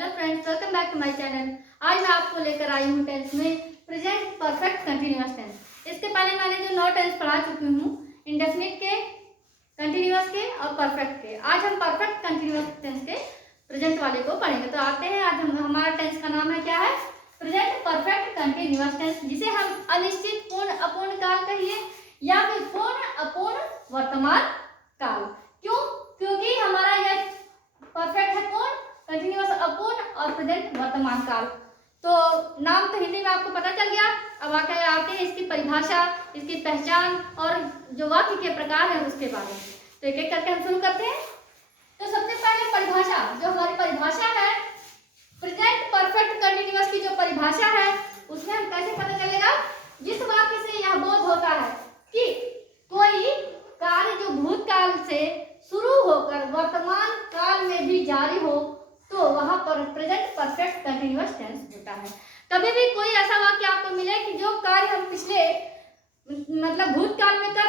Hello friends, welcome back to my channel. आज मैं आपको लेकर आई हूँ टेंस में प्रेजेंट परफेक्ट कंटिन्यूअस टेंस। इसके पहले मैंने जो 9 टेंस पढ़ा चुकी हूँ, इंडेफिनिट के, कंटिन्यूअस के और परफेक्ट के। आज हम परफेक्ट कंटिन्यूअस टेंस के प्रेजेंट वाले को पढ़ेंगे। तो आते हैं, आज हमारा टेंस का नाम है क्या है? प्रेजेंट परफेक्ट कंटिन्यूअस टेंस, जिसे हम अनिश्चित पूर्ण अपूर्ण काल कहिए या फिर पूर्ण अपूर्ण वर्तमान काल। क्यों? क्योंकि हमारा यह परफेक्ट है पूर्ण, कंटिन्यूअस अपूर्ण और प्रेजेंट वर्तमान काल। तो नाम तो हिंदी में आपको पता चल गया। अब आते हैं इसकी परिभाषा, इसकी पहचान और जो वाक्य के प्रकार है उसके बारे में। तो एक एक करके हम शुरू करते हैं। तो सबसे पहले परिभाषा, जो हमारी परिभाषा है प्रेजेंट परफेक्ट कंटिन्यूअस की जो परिभाषा है, उसमें हम कैसे पता चलेगा? जिस वाक्य से यह बोध होता है कि कोई कार्य जो भूतकाल से शुरू होकर वर्तमान काल में भी जारी हो, तो वहां पर प्रेजेंट परफेक्ट कंटिन्यूअस टेंस होता है। कभी भी कोई ऐसा वाक्य आपको मिले कि जो कार्य हम पिछले मतलब भूतकाल में कर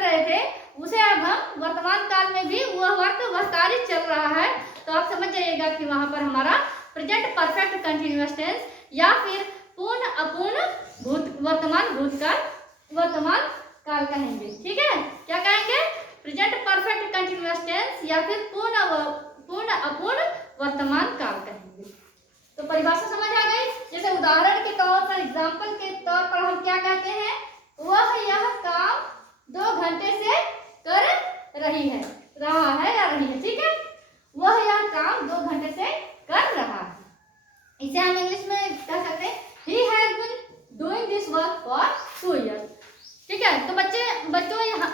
रहे थे, उसे अब हम वर्तमान काल में भी वह कार्य चल रहा है, तो आप समझ जाइएगा कि वहां पर हमारा प्रेजेंट परफेक्ट कंटिन्यूअस टेंस या फिर पूर्ण अपूर्ण वर्तमान काल कहेंगे। ठीक है, क्या कहेंगे? प्रेजेंट परफेक्ट कंटिन्यूअस टेंस या फिर पूर्ण अपूर्ण वर्तमान काल कहेंगे। तो परिभाषा समझ आ गई। जैसे उदाहरण के तौर पर, एग्जाम्पल के तौर पर हम क्या कहते हैं? वह यह काम 2 घंटे से कर रहा है या रही है। ठीक है, वह यह काम 2 घंटे से कर रहा है। इसे हम इंग्लिश में कह सकते हैं he has been doing this work for 2 years। ठीक है, तो बच्चों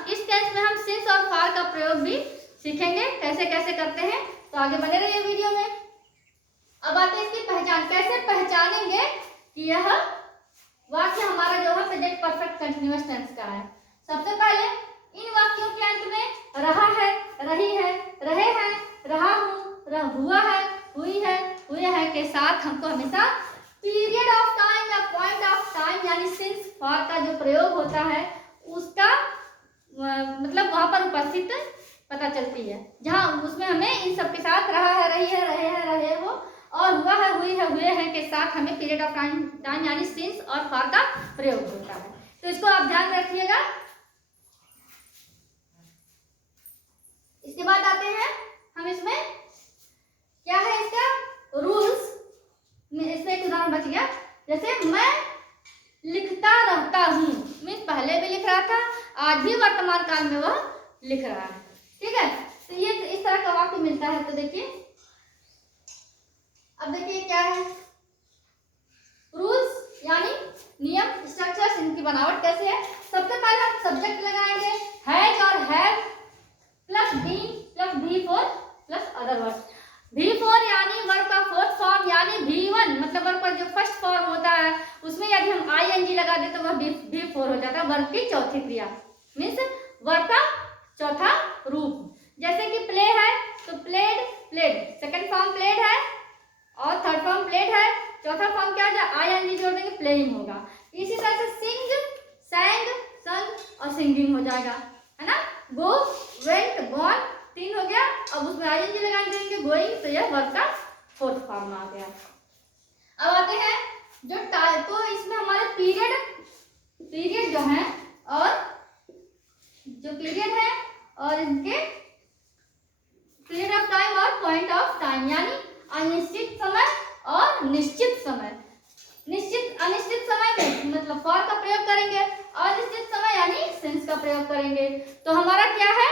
इस टेंस में हम सिंस और फॉर का प्रयोग भी सीखेंगे, कैसे कैसे करते हैं। तो आगे बने रहिए वीडियो में। अब आते हैं इसकी पहचान। कैसे पहचानेंगे कि यह वाक्य हमारा जो है प्रेजेंट परफेक्ट कंटिन्यूअस टेंस का है? सबसे पहले इन वाक्यों के अंत में रहा है, रही है, रहे हैं, रहा हूं, हुआ है, हुई है, हुए हैं के साथ हमको हमेशा पीरियड ऑफ टाइम या पॉइंट ऑफ टाइम यानी सिंस फॉर का जो प्रयोग होता है उसका मतलब वहां पर उपस्थित पता चलती है, जहां उसमें हमें इन सब के साथ रहा है, रही है, रहे हैं, रहे हो और हुआ है, हुई है, हुए हैं के साथ हमें पीरियड ऑफ टाइम यानी सिंस और फॉर का प्रयोग होता है। तो इसको आप ध्यान में रखिएगा। इसके बाद आते हैं हम इसमें क्या है इसका रूल्स। इसमें एक उदाहरण बच गया, जैसे मैं लिखता रहता हूँ, मीन्स पहले भी लिख रहा था, आज भी वर्तमान काल में वह लिख रहा है। ठीक है, तो ये इस तरह का वाक्य मिलता है। तो देखिए, अब देखिए क्या है रूल्स यानी नियम, स्ट्रक्चर्स, इनकी बनावट कैसे है। सबसे पहले हम सब्जेक्ट लगाएंगे हैज और have plus been plus V four plus other words. V4 यानी वर्ब का फोर्थ फॉर्म यानी V1, मतलब वर्ब का जो फर्स्ट फॉर्म होता है उसमें यदि हम ing लगा दे तो वह V4 हो जाता है, वर्ब की चौथी क्रिया, मीन्स वर्ब का चौथा रूप। जैसे कि प्ले है तो played, played second form played है और थर्ड फॉर्म प्लेड है, चौथा फॉर्म क्या हो जाए ing जोड़ देंगे, प्लेइंग होगा। इसी तरह से सिंग, सैंग, संग और सिंगिंग हो जाएगा, है ना। गो, वेंट, गॉन 3 हो गया। अब उसमें ing लगा देंगे गोइंग, तो यह वर्ब का फोर्थ फॉर्म आ गया। अब आते हैं जो तो इसमें हमारे पीरियड जो है और जो पीरियड है और इनके पीरियड ऑफ टाइम और पॉइंट ऑफ टाइम यानी अनिश्चित समय और निश्चित समय। अनिश्चित समय में मतलब फॉर का प्रयोग करेंगे, अनिश्चित समय यानी सिंस का प्रयोग करेंगे। तो हमारा क्या है?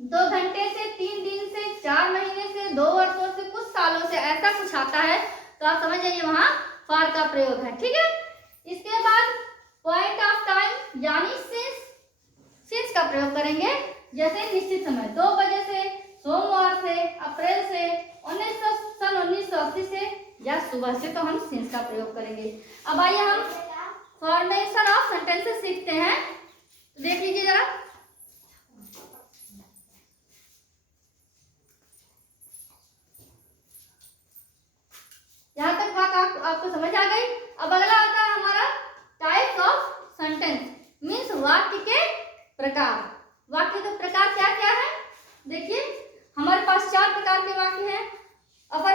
2 घंटे से, 3 दिन से, 4 महीने से, 2 वर्षों से, कुछ सालों से, ऐसा कुछ आता है तो आप समझ जाइए वहां फॉर का प्रयोग है। ठीक है, इसके बाद पॉइंट ऑफ टाइम यानी सिंस का प्रयोग करेंगे। जैसे निश्चित समय 2 बजे से, सोमवार से, अप्रैल से, 1980 से या सुबह से, तो हम सिंस का प्रयोग करेंगे। अब आइए हम फॉर्मेशन ऑफ सेंटेंसेस सीखते हैं। देख लीजिए जरा, यहाँ तक बात आपको समझ आ गई। अब अगला आता है हमारा टाइप्स ऑफ सेंटेंस, मीन्स वाक्य के प्रकार। वाक्य के प्रकार क्या क्या है? देखिए, हमारे पास 4 प्रकार के वाक्य हैं। फॉर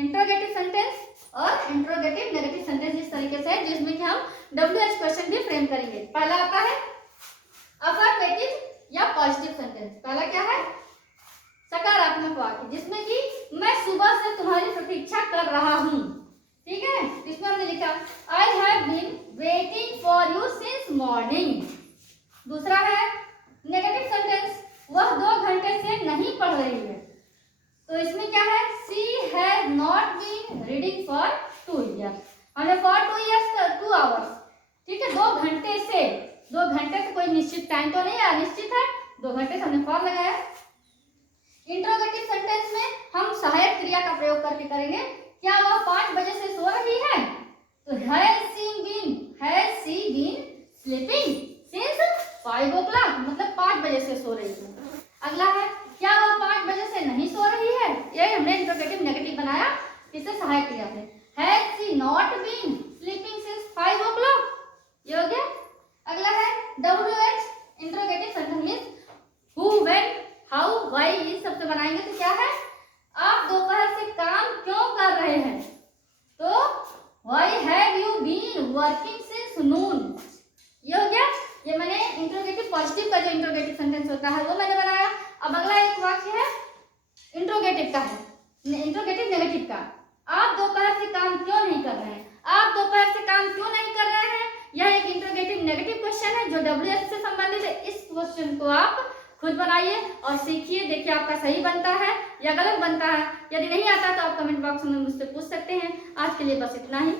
इंट्रोगेटिव सेंटेंस और इंट्रोगेटिव नेगेटिव सेंटेंस इस तरीके से है जिसमें कि हम WH क्वेश्चन भी फ्रेम करेंगे। पहला आता है अफर्मेटिव या पॉजिटिव सेंटेंस। पहला क्या है? सकारात्मक वाक्य, जिसमें कि मैं सुबह से तुम्हारी प्रतीक्षा कर रहा हूँ। ठीक है, इसमें हमने लिखा I have been waiting for you since morning. दूसरा है नेगेटिव सेंटेंस, वह 2 घंटे से नहीं पढ़ रही है। तो इसमें क्या है? She has not been reading for 2 years. हमने फॉर 2 ईयर्स 2 आवर्स, ठीक है, 2 घंटे से, 2 घंटे से कोई निश्चित टाइम तो नहीं है, अनिश्चित है, 2 घंटे से हमने फॉर लगाया। इंट्रोगेटिव सेंटेंस में हम सहायक क्रिया का प्रयोग करके करेंगे। क्या वह 5 बजे से सो रही है? तो has she been sleeping since 5 o'clock, मतलब 5 बजे से सो रही है। अगला है क्या वह 5 बजे से नहीं सो रही है? ये हमने इंट्रोगेटिव नेगेटिव बनाया, इससे सहायक क्रिया से। Has she not been sleeping since 5 o'clock, ये हो गया। अगला है WH interrogative sentence means who, when, how, why, इस सब से बनाएंगे तो क्या है? आप दोपहर से काम क्यों कर रहे हैं? तो why have you been working since noon, ये हो गया। ये मैंने इंट्रोगेटिव पॉजिटिव का जो इंट्रोगेटिव सेंटेंस होता है वो मैंने बनाया। अब अगला एक वाक्य है इंट्रोगेटिव का है, इंट्रोगेटिव नेगेटिव का। आप दोपहर से काम क्यों नहीं कर रहे हैं? आप दोपहर से काम क्यों नहीं कर रहे हैं, यह एक इंट्रोगेटिव नेगेटिव क्वेश्चन है जो WH से संबंधित है। इस क्वेश्चन को आप खुद बनाइए और सीखिए, देखिए आपका सही बनता है या गलत बनता है। यदि नहीं आता तो आप कमेंट बॉक्स में मुझसे पूछ सकते हैं। आज के लिए बस इतना ही।